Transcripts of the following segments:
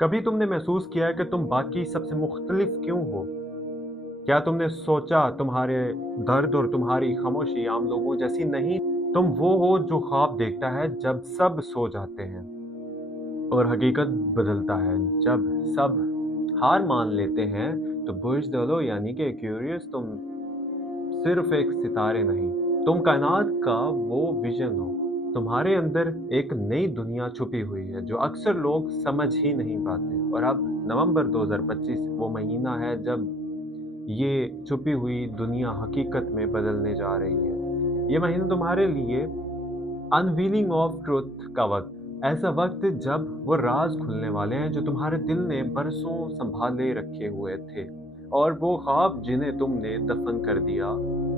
कभी तुमने महसूस किया है कि तुम बाकी सबसे मुख्तलिफ क्यों हो? क्या तुमने सोचा तुम्हारे दर्द और तुम्हारी खामोशी आम लोगों जैसी नहीं? तुम वो हो जो ख्वाब देखता है जब सब सो जाते हैं और हकीकत बदलता है जब सब हार मान लेते हैं। तो बुर्ज दलो यानी कि क्यूरियस, तुम सिर्फ एक सितारे नहीं, तुम कायनात का वो विजन हो। तुम्हारे अंदर एक नई दुनिया छुपी हुई है जो अक्सर लोग समझ ही नहीं पाते। और अब नवंबर 2025 वो महीना है जब ये छुपी हुई दुनिया हकीकत में बदलने जा रही है। ये महीना तुम्हारे लिए अनवीलिंग ऑफ ट्रुथ का वक्त, ऐसा वक्त जब वो राज खुलने वाले हैं जो तुम्हारे दिल ने बरसों संभाले रखे हुए थे, और वो ख्वाब जिन्हें तुमने दफन कर दिया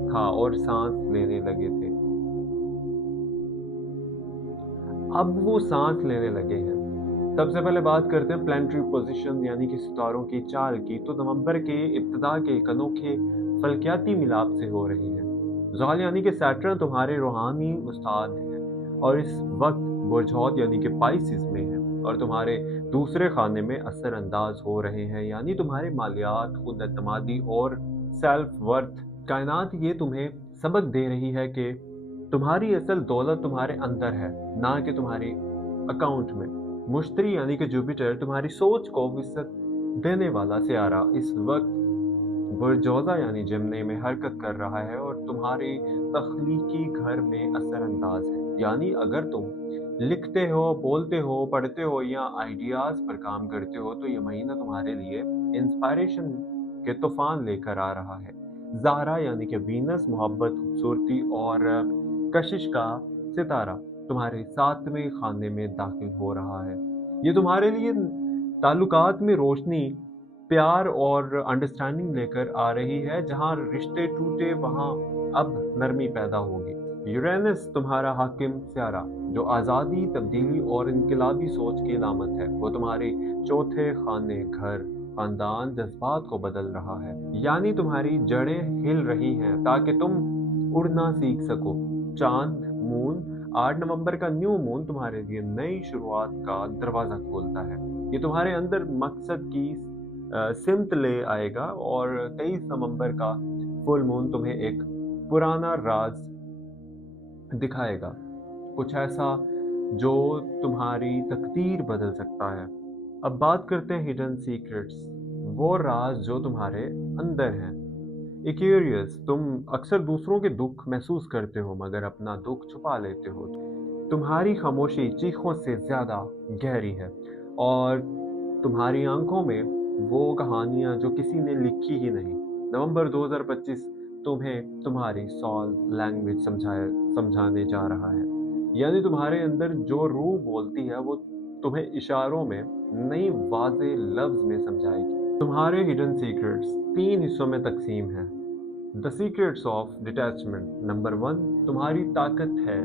था और सांस लेने लगे थे, अब वो सांस लेने लगे हैं। सबसे पहले बात करते हैं प्लानिटरी पोजीशन यानी कि सितारों की चाल की। तो नवंबर के इब्तिदा के एक अनोखे फलकियाती मिलाप से हो रही है। ज़ुहल यानी कि सैटर्न तुम्हारे रूहानी उस्ताद हैं और इस वक्त बुर्जौत यानी कि पाइसिस में है और तुम्हारे दूसरे खाने में असर अंदाज हो रहे हैं, यानी तुम्हारे मालियात, खुद एतमादी और सेल्फ वर्थ। कायनात ये तुम्हें सबक दे रही है कि तुम्हारी असल दौलत तुम्हारे अंदर है, ना कि तुम्हारी अकाउंट में। मुश्तरी यानी कि जुपिटर तुम्हारी सोच को विसत देने वाला सियारा इस वक्त बुर्जोजा यानी जिमने में हरकत कर रहा है और तुम्हारी तख्लीकी घर में असर अंदाज है। यानी अगर तुम लिखते हो, बोलते हो, पढ़ते हो या आइडियाज पर काम करते हो तो ये महीना तुम्हारे लिए इंस्पायरेशन के तूफान लेकर आ रहा है। ज़ाहरा यानी कि वीनस मोहब्बत, खूबसूरती और कशिश का सितारा तुम्हारे सातवें खाने में दाखिल हो रहा है। ये तुम्हारे लिए ताल्लुकात में रोशनी, प्यार और अंडरस्टैंडिंग लेकर आ रही है। जहाँ रिश्ते टूटे वहाँ अब नरमी पैदा होगी। यूरेनस तुम्हारा हाकिम सियारा जो आज़ादी, तब्दीली और इनकलाबी सोच की अलामत है, वो तुम्हारे चौथे खाने, घर, खानदान, जज्बात को बदल रहा है। यानी तुम्हारी जड़ें हिल रही हैं ताकि तुम उड़ना सीख सको। चांद, मून, 8 नवंबर का न्यू मून तुम्हारे लिए नई शुरुआत का दरवाजा खोलता है। ये तुम्हारे अंदर मकसद की सिमत ले आएगा और 23 नवंबर का फुल मून तुम्हें एक पुराना राज दिखाएगा, कुछ ऐसा जो तुम्हारी तकदीर बदल सकता है। अब बात करते हैं हिडन सीक्रेट्स, वो राज जो तुम्हारे अंदर हैं। एक्वेरियस, तुम अक्सर दूसरों के दुख महसूस करते हो मगर अपना दुख छुपा लेते हो। तुम्हारी खामोशी चीखों से ज्यादा गहरी है और तुम्हारी आंखों में वो कहानियां जो किसी ने लिखी ही नहीं। नवंबर 2025 तुम्हें तुम्हारी सॉल लैंग्वेज समझाने जा रहा है। यानी तुम्हारे अंदर जो रूह बोलती है वो तुम्हें इशारों में, नई वाज़ेह लफ्ज में समझाएगी। तुम्हारे हिडन सीक्रेट्स 3 हिस्सों में तकसीम हैं। The secrets of detachment. Number 1, तुम्हारी ताकत है।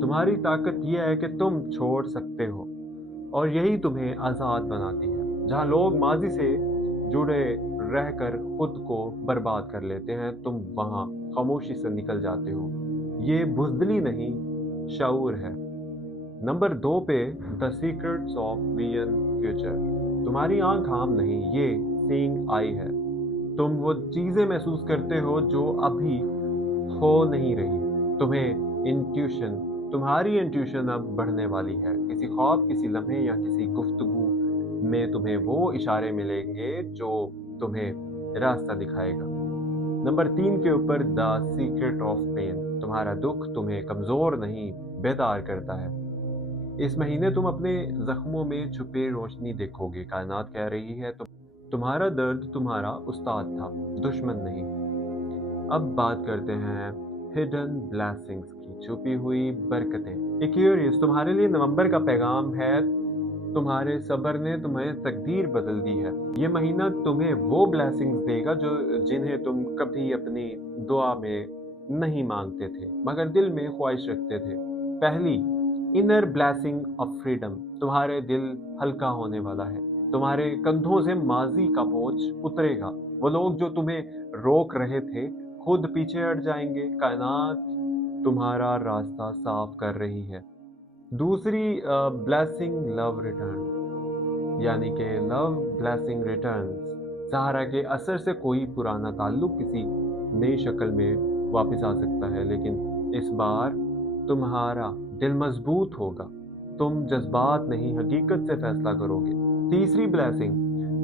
तुम्हारी ताकत यह है कि तुम छोड़ सकते हो और यही तुम्हें आज़ाद बनाती है। जहाँ लोग माजी से जुड़े रहकर खुद को बर्बाद कर लेते हैं, तुम वहाँ खामोशी से निकल जाते हो। ये बुज़दिली नहीं, शऊर है। नंबर 2 पे the secrets of vision future. तुम्हारी आंख आम नहीं, ये सीइंग आई है। तुम वो चीज़ें महसूस करते हो जो अभी हो नहीं रही। तुम्हारी इंट्यूशन अब बढ़ने वाली है। किसी ख्वाब, किसी लम्हे या किसी गुफ्तगू में तुम्हें वो इशारे मिलेंगे जो तुम्हें रास्ता दिखाएगा। नंबर 3 के ऊपर द सीक्रेट ऑफ पेन। तुम्हारा दुख तुम्हें कमजोर नहीं, बेदार करता है। इस महीने तुम अपने जख्मों में छुपे रोशनी देखोगे। कायनात कह रही है तुम्हारा दर्द तुम्हारा उस्ताद था, दुश्मन नहीं। अब बात करते हैं हिडन ब्लेसिंग्स की, छुपी हुई बरकतें। एक्वेरियस, तुम्हारे लिए नवंबर का पैगाम है, तुम्हारे सब्र ने तुम्हें तकदीर बदल दी है। ये महीना तुम्हें वो ब्लेसिंग्स देगा जो जिन्हें तुम कभी अपनी दुआ में नहीं मांगते थे मगर दिल में ख्वाहिश रखते थे। पहली, इनर ब्लेसिंग ऑफ फ्रीडम। तुम्हारे दिल हल्का होने वाला है। तुम्हारे कंधों से माजी का बोझ उतरेगा। वो लोग जो तुम्हें रोक रहे थे खुद पीछे हट जाएंगे। कायनात तुम्हारा रास्ता साफ कर रही है। दूसरी, ब्लेसिंग लव रिटर्न। यानी कि लव ब्लेसिंग रिटर्न्स। सहारा के असर से कोई पुराना ताल्लुक किसी नई शक्ल में वापस आ सकता है, लेकिन इस बार तुम्हारा दिल मजबूत होगा। तुम जज्बात नहीं, हकीकत से फैसला करोगे। तीसरी ब्लेसिंग,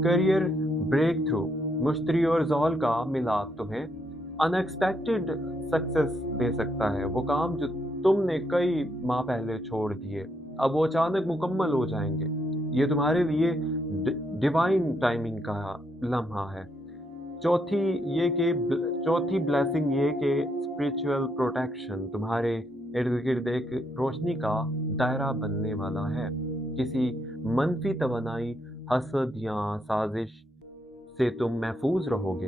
करियर ब्रेक थ्रू। मुश्तरी और जौल का मिलाप तुम्हें अनएक्सपेक्टेड सक्सेस दे सकता है। वो काम जो तुमने कई माह पहले छोड़ दिए, अब वो अचानक मुकम्मल हो जाएंगे। ये तुम्हारे लिए डिवाइन टाइमिंग का लम्हा है। चौथी चौथी ब्लेसिंग ये कि स्पिरिचुअल प्रोटेक्शन तुम्हारे इर्द गिर्द एक रोशनी का दायरा बनने वाला है। किसी मनफी तवानाई, हसद या साजिश से तुम महफूज रहोगे।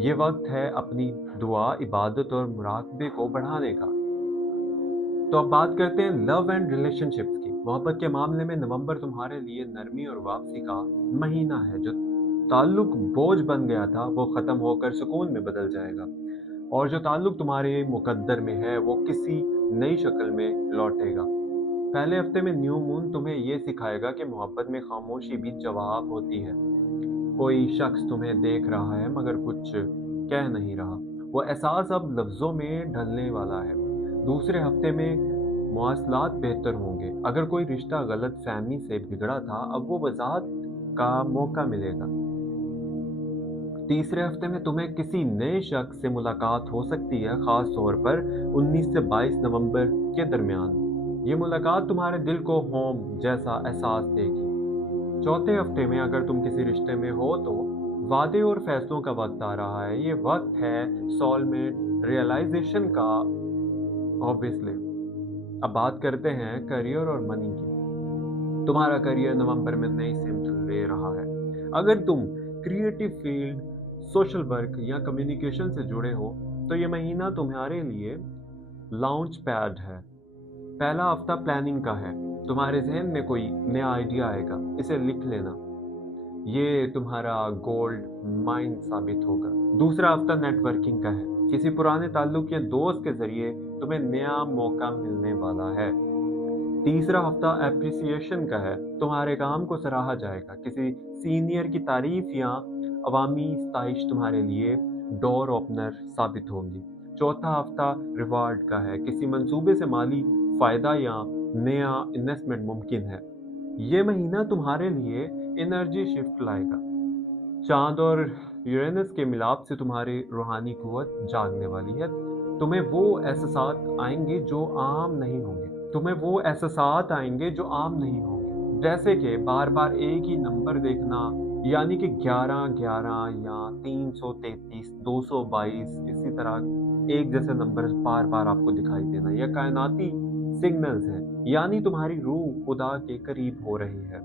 ये वक्त है अपनी दुआ, इबादत और मुराकबे को बढ़ाने का। तो अब बात करते हैं लव एंड रिलेशनशिप्स की। मोहब्बत के मामले में नवंबर तुम्हारे लिए नरमी और वापसी का महीना है। जो ताल्लुक बोझ बन गया था वो खत्म होकर सुकून में बदल जाएगा, और जो ताल्लुक तुम्हारे मुकद्दर में है वो किसी नई शक्ल में लौटेगा। पहले हफ्ते में न्यू मून तुम्हें ये सिखाएगा कि मोहब्बत में खामोशी भी जवाब होती है। कोई शख्स तुम्हें देख रहा है मगर कुछ कह नहीं रहा। वो एहसास अब लफ्जों में ढलने वाला है। दूसरे हफ्ते में मवासलात बेहतर होंगे। अगर कोई रिश्ता गलत फहमी से बिगड़ा था, अब वो वजाहत का मौका मिलेगा। तीसरे हफ्ते में तुम्हें किसी नए शख्स से मुलाकात हो सकती है, खास तौर पर 19 से 22 नवंबर के दरमियान। ये मुलाकात तुम्हारे दिल को होम जैसा एहसास देगी। चौथे हफ्ते में अगर तुम किसी रिश्ते में हो तो वादे और फैसलों का वक्त आ रहा है। ये वक्त है सोलमेट रियलाइजेशन का, ऑब्वियसली। अब बात करते हैं करियर और मनी की। तुम्हारा करियर नवंबर में नई सिमत ले रहा है। अगर तुम क्रिएटिव फील्ड, सोशल वर्क या कम्युनिकेशन से जुड़े हो तो ये महीना तुम्हारे लिए लॉन्च पैड है। पहला हफ्ता प्लानिंग का है। तुम्हारे जहन में कोई नया आइडिया आएगा, इसे लिख लेना। ये तुम्हारा गोल्ड माइंड साबित होगा। दूसरा हफ्ता नेटवर्किंग का है। किसी पुराने ताल्लुक या दोस्त के जरिए तुम्हें नया मौका मिलने वाला है। तीसरा हफ्ता एप्रिसिएशन का है। तुम्हारे काम को सराहा जाएगा। किसी सीनियर की तारीफ या अवामी सताइश तुम्हारे लिए डोर ओपनर साबित होंगी। चौथा हफ्ता रिवार्ड का है। किसी मंसूबे से माली फायदा या नया इन्वेस्टमेंट मुमकिन है। ये महीना तुम्हारे लिए एनर्जी शिफ्ट लाएगा। चांद और यूरेनस के मिलाप से तुम्हारी रूहानी कुव्वत जागने वाली है। तुम्हें वो एहसास आएंगे जो आम नहीं होंगे, जैसे कि बार बार एक ही नंबर देखना, यानी कि 11 11 या 333 222, इसी तरह एक जैसे नंबर बार बार आपको दिखाई देना, यह कायनाती सिग्नल्स है, यानी तुम्हारी रूह खुदा के करीब हो रही है।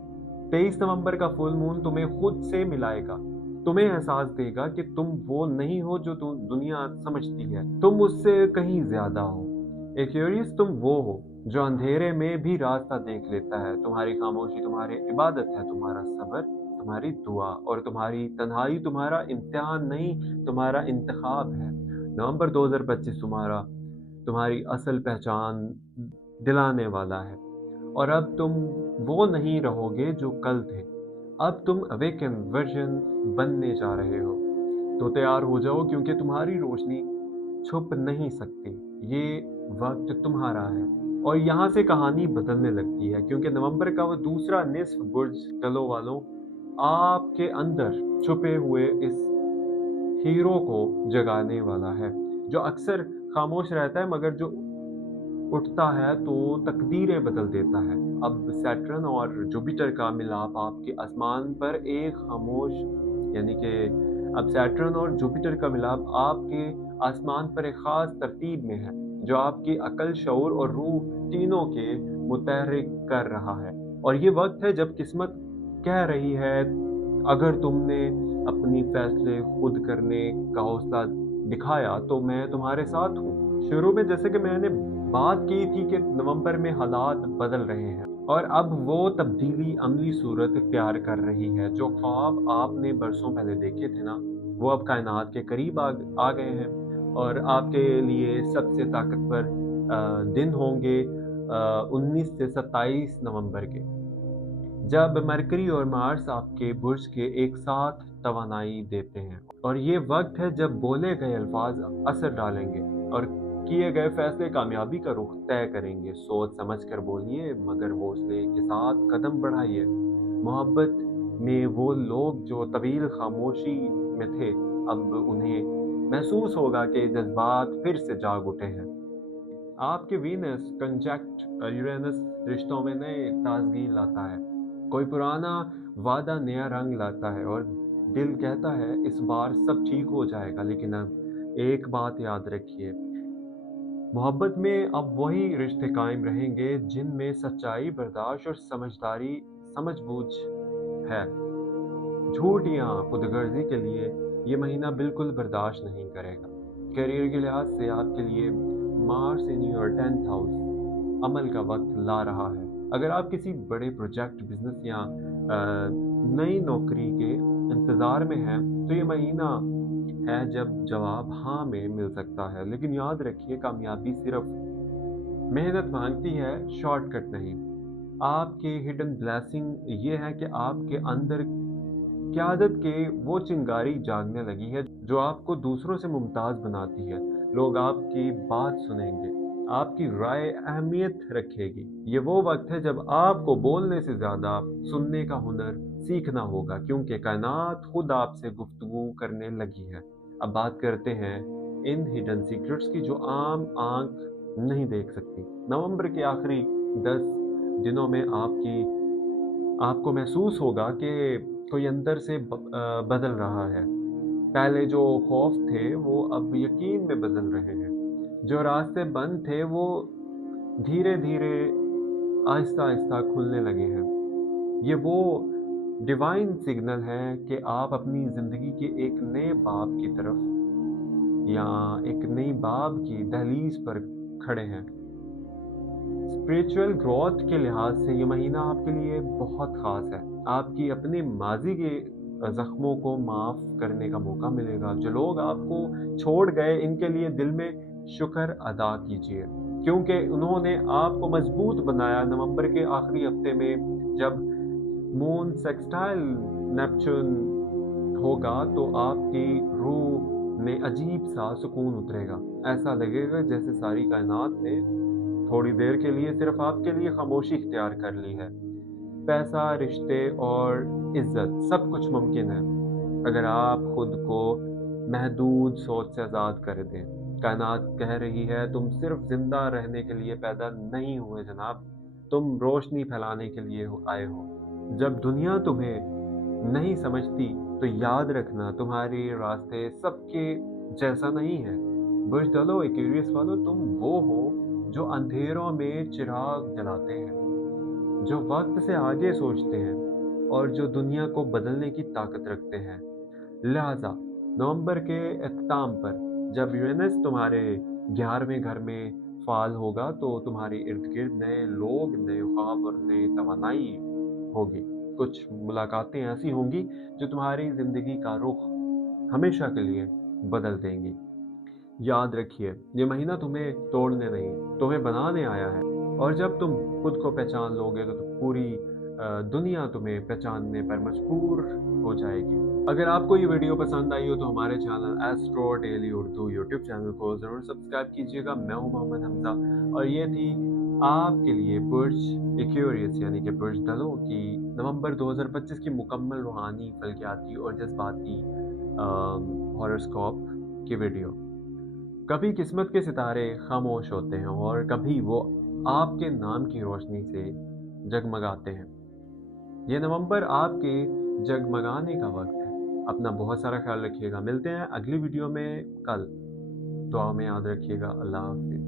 23 नवंबर का फुल मून तुम्हें खुद से मिलाएगा। तुम्हें एहसास देगा कि तुम वो नहीं हो जो दुनिया समझती है। तुम उससे कहीं ज्यादा हो। एक्वेरियस, तुम वो हो जो अंधेरे में भी रास्ता देख लेता है। तुम्हारी खामोशी तुम्हारी इबादत है, तुम्हारा सब्र तुम्हारी दुआ, और तुम्हारी तन्हाई तुम्हारा इम्तिहान नहीं, तुम्हारा इंतखाब है। नवंबर 2025 तुम्हारी असल पहचान दिलाने वाला है, और अब तुम वो नहीं रहोगे जो कल थे। अब तुम अवेकन वर्जन बनने जा रहे हो। तो तैयार हो जाओ, क्योंकि तुम्हारी रोशनी छुप नहीं सकती। ये वक्त तुम्हारा है। और यहाँ से कहानी बदलने लगती है, क्योंकि नवंबर का वो दूसरा निस्फ बुर्ज टलो वालों आपके अंदर छुपे हुए इस हीरो को जगाने वाला है, जो अक्सर खामोश रहता है मगर जो उठता है तो तकदीरें बदल देता है। अब सैटर्न और जुपिटर का मिलाप आपके आसमान पर एक खामोश, यानी कि अब सैटर्न और जुपिटर का मिलाप आपके आसमान पर एक खास तरतीब में है, जो आपकी अकल, शऊर और रूह तीनों के मुतहर्रिक कर रहा है। और ये वक्त है जब किस्मत कह रही है, अगर तुमने अपनी फैसले खुद करने का हौसला दिखाया तो मैं तुम्हारे साथ हूँ। शुरू में जैसे कि मैंने बात की थी कि नवंबर में हालात बदल रहे हैं, और अब वो तब्दीली अमली सूरत इख्तियार कर रही है। जो ख्वाब आपने बरसों पहले देखे थे ना, वो अब कायनात के करीब आ गए हैं, और आपके लिए सबसे ताकतवर दिन होंगे 19 से 27 नवंबर के। जब मरकरी और मार्स आपके बुर्ज के एक साथ तवानाई देते हैं, और ये वक्त है जब बोले गए अल्फाज असर डालेंगे और किए गए फैसले कामयाबी का रुख तय करेंगे। सोच समझ कर बोलिए, मगर हौसले के साथ कदम बढ़ाइए। मोहब्बत में वो लोग जो तवील खामोशी में थे, अब उन्हें महसूस होगा कि जज्बात फिर से जाग उठे हैं। आपके वीनस कंजक्ट यूरेनस रिश्तों में नए ताजगी लाता है। कोई पुराना वादा नया रंग लाता है और दिल कहता है इस बार सब ठीक हो जाएगा। लेकिन अब एक बात याद रखिए, मोहब्बत में अब वही रिश्ते कायम रहेंगे जिनमें सच्चाई, बर्दाश्त और समझदारी समझबूझ है। झूठ या खुदगर्जी के लिए ये महीना बिल्कुल बर्दाश्त नहीं करेगा। करियर के लिहाज से आपके लिए Mars in your 10th house अमल का वक्त ला रहा है। अगर आप किसी बड़े प्रोजेक्ट, बिजनेस या नई नौकरी के इंतज़ार में हैं, तो ये महीना है जब जवाब हाँ में मिल सकता है। लेकिन याद रखिए, कामयाबी सिर्फ मेहनत मांगती है, शॉर्टकट नहीं। आपके हिडन ब्लेसिंग ये है कि आपके अंदर क़यादत के वो चिंगारी जागने लगी है जो आपको दूसरों से मुमताज़ बनाती है। लोग आपकी बात सुनेंगे, आपकी राय अहमियत रखेगी। ये वो वक्त है जब आपको बोलने से ज़्यादा सुनने का हुनर सीखना होगा, क्योंकि कायनात खुद आपसे गुफ्तगू करने लगी है। अब बात करते हैं इन हिडन सीक्रेट्स की जो आम आंख नहीं देख सकती। नवंबर के आखिरी 10 दिनों में आपको महसूस होगा कि कोई अंदर से बदल रहा है। पहले जो खौफ थे वो अब यकीन में बदल रहे हैं। जो रास्ते बंद थे वो धीरे-धीरे, आहिस्ता-आहिस्ता खुलने लगे हैं। ये वो डिवाइन सिग्नल है कि आप अपनी ज़िंदगी के एक नए बाब की तरफ या एक नई बाब की दहलीज पर खड़े हैं। स्पिरिचुअल ग्रोथ के लिहाज से ये महीना आपके लिए बहुत ख़ास है। आपकी अपने माज़ी के ज़ख्मों को माफ़ करने का मौका मिलेगा। जो लोग आपको छोड़ गए, इनके लिए दिल में शुक्र अदा कीजिए, क्योंकि उन्होंने आपको मज़बूत बनाया। नवंबर के आखिरी हफ्ते में जब मून सेक्सटाइल नेपच्यून होगा, तो आपकी रूह में अजीब सा सुकून उतरेगा। ऐसा लगेगा जैसे सारी कायनात ने थोड़ी देर के लिए सिर्फ आपके लिए खामोशी इख्तियार कर ली है। पैसा, रिश्ते और इज्जत सब कुछ मुमकिन है, अगर आप खुद को महदूद सोच से आज़ाद कर दें। कायनात कह रही है, तुम सिर्फ जिंदा रहने के लिए पैदा नहीं हुए जनाब, तुम रोशनी फैलाने के लिए आए हो। जब दुनिया तुम्हें नहीं समझती, तो याद रखना तुम्हारे रास्ते सबके जैसा नहीं है। बुर्ज डलो, एक्वेरियस वालों, तुम वो हो जो अंधेरों में चिराग जलाते हैं, जो वक्त से आगे सोचते हैं और जो दुनिया को बदलने की ताकत रखते हैं। लिहाजा नवंबर के इख्तिताम पर जब यूरेनस तुम्हारे 11वें घर में फाल होगा, तो तुम्हारे इर्द गिर्द नए लोग, नए ख्वाब और नई तवानाई होगी। कुछ मुलाकातें ऐसी होंगी जो तुम्हारी ज़िंदगी का रुख हमेशा के लिए बदल देंगी। याद रखिए, ये महीना तुम्हें तोड़ने नहीं, तुम्हें बनाने आया है। और जब तुम खुद को पहचान लोगे, तो पूरी दुनिया तुम्हें पहचानने पर मजबूर हो जाएगी। अगर आपको ये वीडियो पसंद आई हो, तो हमारे channel astro daily Urdu YouTube channel को ज़रूर सब्सक्राइब कीजिएगा। मैं हूँ मोहम्मद हमजा, और ये थी आपके लिए बुर्ज एक्वेरियस यानी कि बुर्ज डलो की नवंबर 2025 की मुकम्मल रूहानी, फल्कियाती और जज्बाती हॉरोस्कोप की वीडियो। कभी किस्मत के सितारे खामोश होते हैं और कभी वो आपके नाम की रोशनी से जगमगाते हैं। ये नवंबर आपके जगमगाने का वक्त है। अपना बहुत सारा ख्याल रखिएगा। मिलते हैं अगली वीडियो में कल। दुआ में याद रखिएगा। अल्लाह हाफिज़।